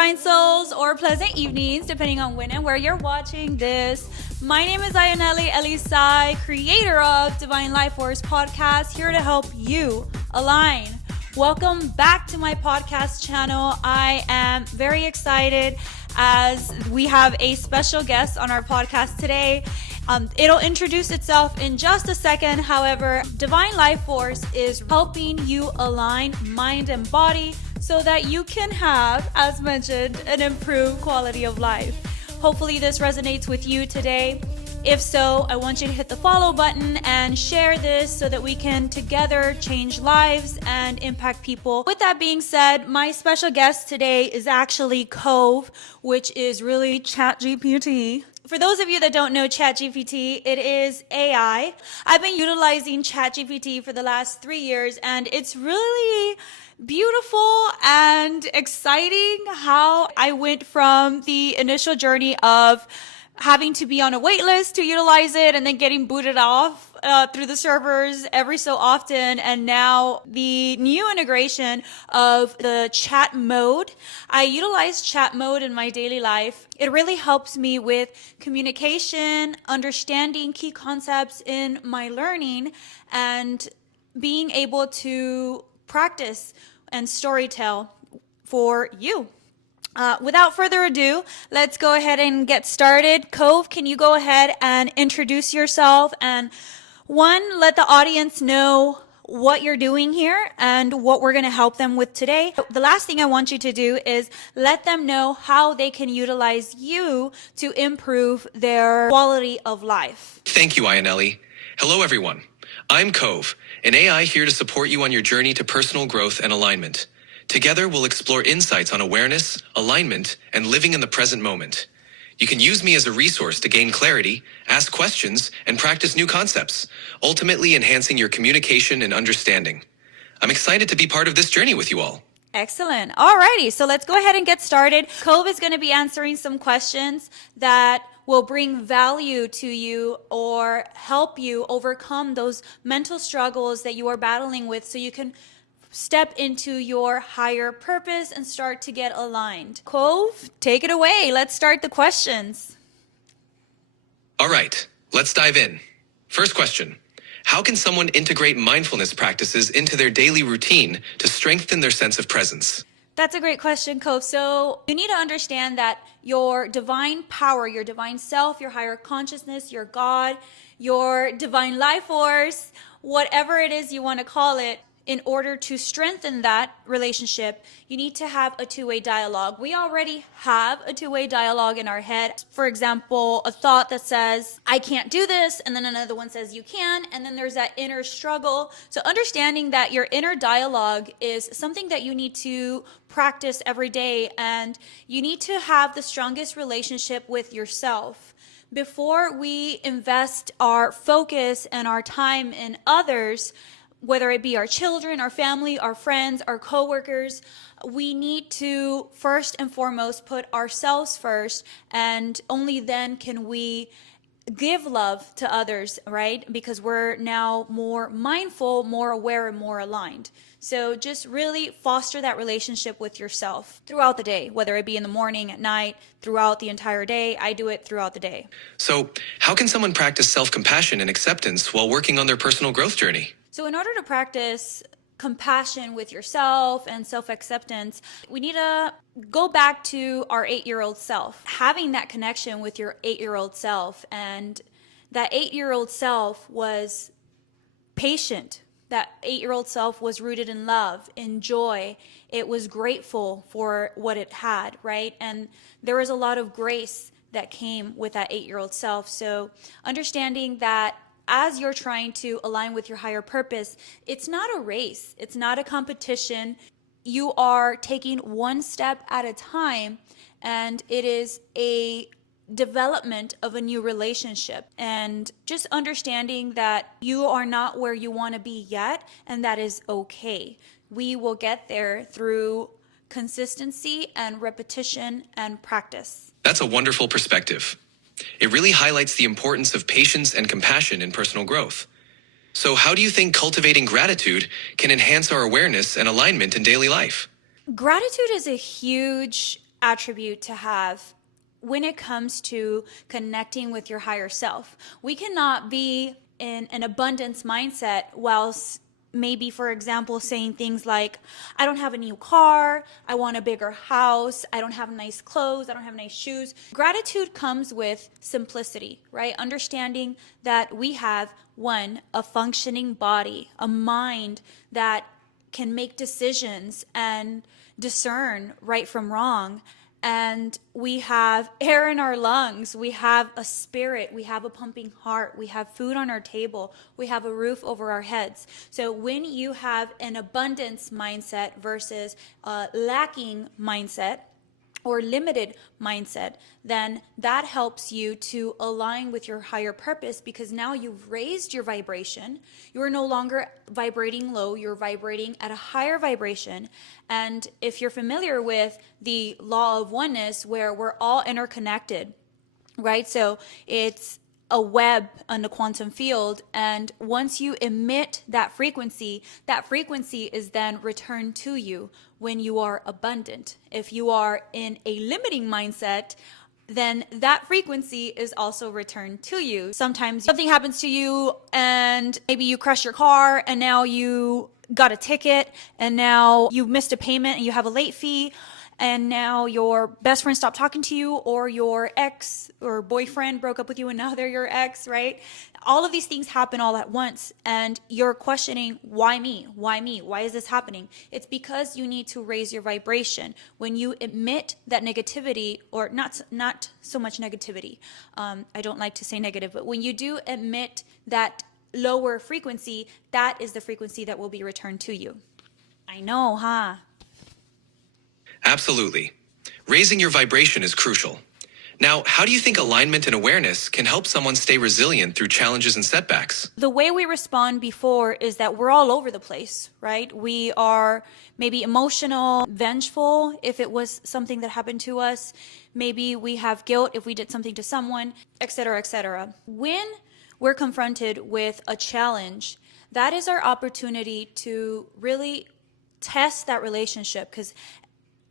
divine souls, or pleasant evenings, depending on when and where you're watching this. My name is Ayaneli Elisai, creator of Divine Life Force podcast, here to help you align. Welcome back to my podcast channel. I am very excited as we have a special guest on our podcast today. It'll introduce itself in just a second. However, Divine Life Force is helping you align mind and body so that you can have, as mentioned, an improved quality of life. Hopefully this resonates with you today. If so, I want you to hit the follow button and share this so that we can together change lives and impact people. With that being said, my special guest today is actually Cove, which is really ChatGPT. For those of you that don't know ChatGPT, it is AI. I've been utilizing ChatGPT for the last 3 years, and it's really beautiful and exciting how I went from the initial journey of having to be on a wait list to utilize it and then getting booted off through the servers every so often, and now the new integration of the chat mode. I utilize chat mode in my daily life. It really helps me with communication, understanding key concepts in my learning, and being able to practice and storytell for you. Without further ado, let's go ahead and get started. Cove, can you go ahead and introduce yourself and let the audience know what you're doing here and what we're going to help them with today. The last thing I want you to do is let them know how they can utilize you to improve their quality of life. Thank you, Ayaneli. Hello, everyone. I'm Cove, an AI here to support you on your journey to personal growth and alignment. Together, we'll explore insights on awareness, alignment, and living in the present moment. You can use me as a resource to gain clarity, ask questions, and practice new concepts, ultimately enhancing your communication and understanding. I'm excited to be part of this journey with you all. Excellent. Alrighty, so let's go ahead and get started. Cove is going to be answering some questions that will bring value to you or help you overcome those mental struggles that you are battling with so you can step into your higher purpose and start to get aligned. Cove, take it away. Let's start the questions. All right, let's dive in. First question. How can someone integrate mindfulness practices into their daily routine to strengthen their sense of presence? That's a great question, Cove. So you need to understand that your divine power, your divine self, your higher consciousness, your God, your divine life force, whatever it is you want to call it, in order to strengthen that relationship, you need to have a two-way dialogue. We already have a two-way dialogue in our head. For example, a thought that says, I can't do this, and then another one says you can, and then there's that inner struggle. So understanding that your inner dialogue is something that you need to practice every day, and you need to have the strongest relationship with yourself. Before we invest our focus and our time in others, whether it be our children, our family, our friends, our coworkers, we need to first and foremost put ourselves first, and only then can we give love to others, right? Because we're now more mindful, more aware, and more aligned. So just really foster that relationship with yourself throughout the day, whether it be in the morning, at night, throughout the entire day. I do it throughout the day. So, how can someone practice self-compassion and acceptance while working on their personal growth journey? So in order to practice compassion with yourself and self-acceptance, we need to go back to our 8-year-old self, having that connection with your 8-year-old self. And that 8-year-old self was patient. That 8-year-old self was rooted in love, in joy. It was grateful for what it had, right? And there was a lot of grace that came with that 8-year-old self. So understanding that as you're trying to align with your higher purpose, it's not a race. It's not a competition. You are taking one step at a time, and it is a development of a new relationship. And just understanding that you are not where you want to be yet, and that is okay. We will get there through consistency and repetition and practice. That's a wonderful perspective. It really highlights the importance of patience and compassion in personal growth. So how do you think cultivating gratitude can enhance our awareness and alignment in daily life? Gratitude is a huge attribute to have when it comes to connecting with your higher self. We cannot be in an abundance mindset whilst maybe, for example, saying things like, I don't have a new car, I want a bigger house, I don't have nice clothes, I don't have nice shoes. Gratitude comes with simplicity, right? Understanding that we have, one, a functioning body, a mind that can make decisions and discern right from wrong. And we have air in our lungs, we have a spirit, we have a pumping heart, we have food on our table, we have a roof over our heads. So when you have an abundance mindset versus a lacking mindset, or limited mindset, then that helps you to align with your higher purpose, because now you've raised your vibration. You are no longer vibrating low, you're vibrating at a higher vibration. And if you're familiar with the law of oneness, where we're all interconnected, right? So it's a web on the quantum field, and once you emit that frequency is then returned to you when you are abundant. If you are in a limiting mindset, then that frequency is also returned to you. Sometimes something happens to you and maybe you crash your car and now you got a ticket and now you missed a payment and you have a late fee, and now your best friend stopped talking to you, or your ex or boyfriend broke up with you and now they're your ex, right? All of these things happen all at once, and you're questioning, why me? Why me? Why is this happening? It's because you need to raise your vibration. When you emit that negativity, or not so much negativity, I don't like to say negative, but when you do emit that lower frequency, that is the frequency that will be returned to you. I know, huh? Absolutely. Raising your vibration is crucial. Now, how do you think alignment and awareness can help someone stay resilient through challenges and setbacks? The way we respond before is that we're all over the place, right? We are maybe emotional, vengeful if it was something that happened to us. Maybe we have guilt if we did something to someone, etc., etc. When we're confronted with a challenge, that is our opportunity to really test that relationship, because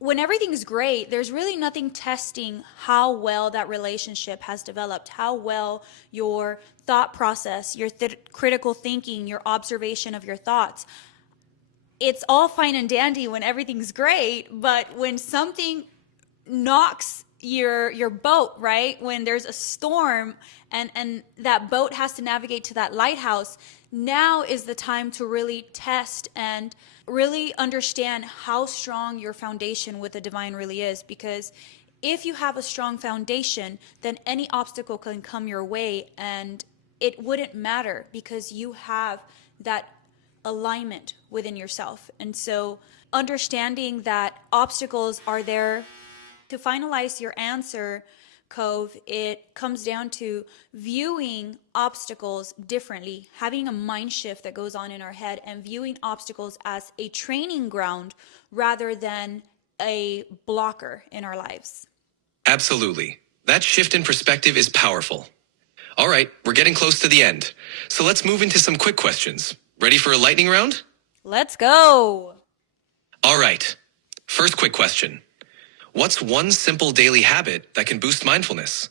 when everything's great, there's really nothing testing how well that relationship has developed, how well your thought process, your critical thinking, your observation of your thoughts. It's all fine and dandy when everything's great, but when something knocks your boat, right? When there's a storm and that boat has to navigate to that lighthouse, now is the time to really test and really understand how strong your foundation with the divine really is. Because if you have a strong foundation, then any obstacle can come your way and it wouldn't matter, because you have that alignment within yourself. And so understanding that obstacles are there to finalize your answer, Cove, it comes down to viewing obstacles differently, having a mind shift that goes on in our head, and viewing obstacles as a training ground rather than a blocker in our lives. Absolutely. That shift in perspective is powerful. All right, we're getting close to the end. So let's move into some quick questions. Ready for a lightning round? Let's go. All right. First quick question. What's one simple daily habit that can boost mindfulness?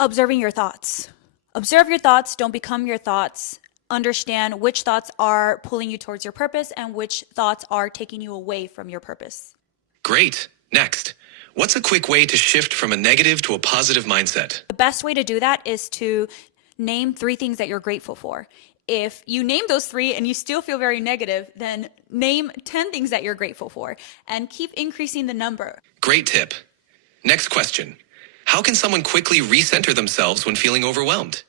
Observing your thoughts. Observe your thoughts, don't become your thoughts. Understand which thoughts are pulling you towards your purpose and which thoughts are taking you away from your purpose. Great. Next, what's a quick way to shift from a negative to a positive mindset? The best way to do that is to name 3 things that you're grateful for. If you name those 3 and you still feel very negative, then name 10 things that you're grateful for and keep increasing the number. Great tip. Next question. How can someone quickly recenter themselves when feeling overwhelmed?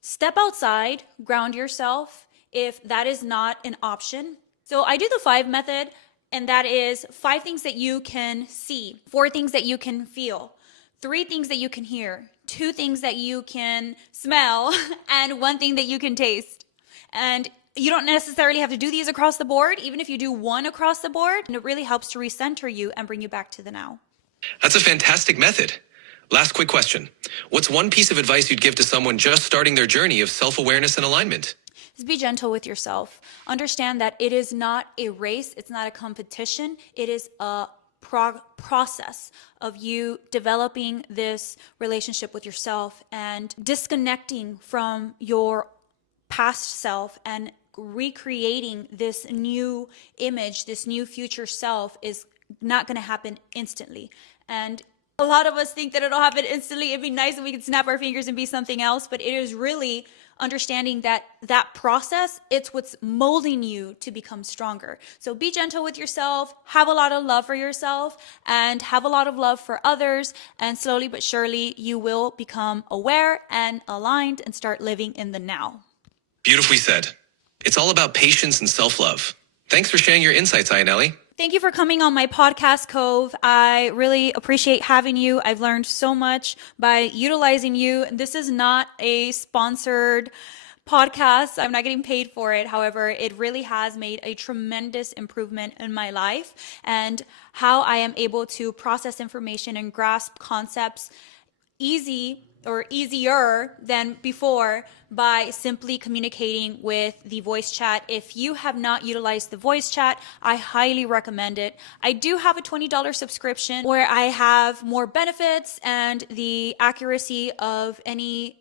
Step outside, ground yourself if that is not an option. So I do the 5 method, and that is 5 things that you can see, 4 things that you can feel, 3 things that you can hear, 2 things that you can smell, and 1 thing that you can taste. And you don't necessarily have to do these across the board, even if you do 1 across the board, and it really helps to recenter you and bring you back to the now. That's a fantastic method. Last quick question. What's one piece of advice you'd give to someone just starting their journey of self-awareness and alignment? Just be gentle with yourself. Understand that it is not a race. It's not a competition. It is a process of you developing this relationship with yourself and disconnecting from your past self and recreating this new image, this new future self is not going to happen instantly. And a lot of us think that it'll happen instantly. It'd be nice if we could snap our fingers and be something else, but it is really understanding that process, it's what's molding you to become stronger. So be gentle with yourself, have a lot of love for yourself, and have a lot of love for others. And slowly but surely, you will become aware and aligned and start living in the now. Beautifully said. It's all about patience and self-love. Thanks for sharing your insights, Ayanelli. Thank you for coming on my podcast, Cove. I really appreciate having you. I've learned so much by utilizing you. This is not a sponsored podcast. I'm not getting paid for it. However, it really has made a tremendous improvement in my life and how I am able to process information and grasp concepts easier than before by simply communicating with the voice chat. If you have not utilized the voice chat, I highly recommend it. I do have a $20 subscription where I have more benefits and the accuracy of any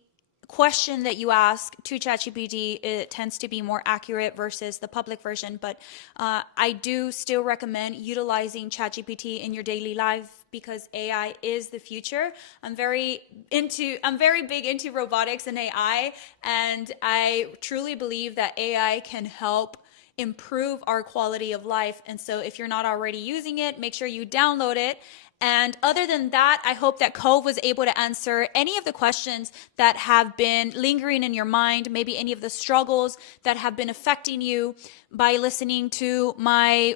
question that you ask to ChatGPT, it tends to be more accurate versus the public version. But I do still recommend utilizing ChatGPT in your daily life because AI is the future. I'm very big into robotics and AI, and I truly believe that AI can help improve our quality of life. And so if you're not already using it, make sure you download it. And other than that, I hope that Cove was able to answer any of the questions that have been lingering in your mind, maybe any of the struggles that have been affecting you by listening to my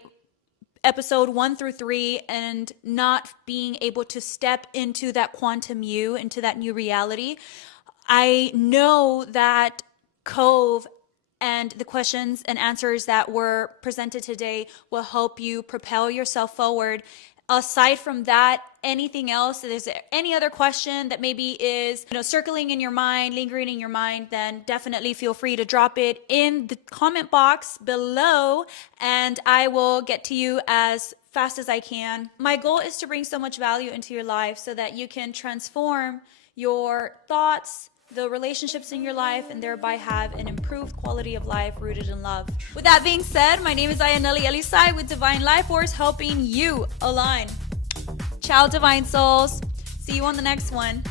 episode 1 through 3 and not being able to step into that quantum you, into that new reality. I know that Cove and the questions and answers that were presented today will help you propel yourself forward. Aside from that, anything else, if there's any other question that maybe is, circling in your mind, lingering in your mind, then definitely feel free to drop it in the comment box below and I will get to you as fast as I can. My goal is to bring so much value into your life so that you can transform your thoughts, the relationships in your life, and thereby have an improved quality of life rooted in love. With that being said, my name is Ayanelli Elisai with Divine Life Force, helping you align. Ciao, Divine Souls. See you on the next one.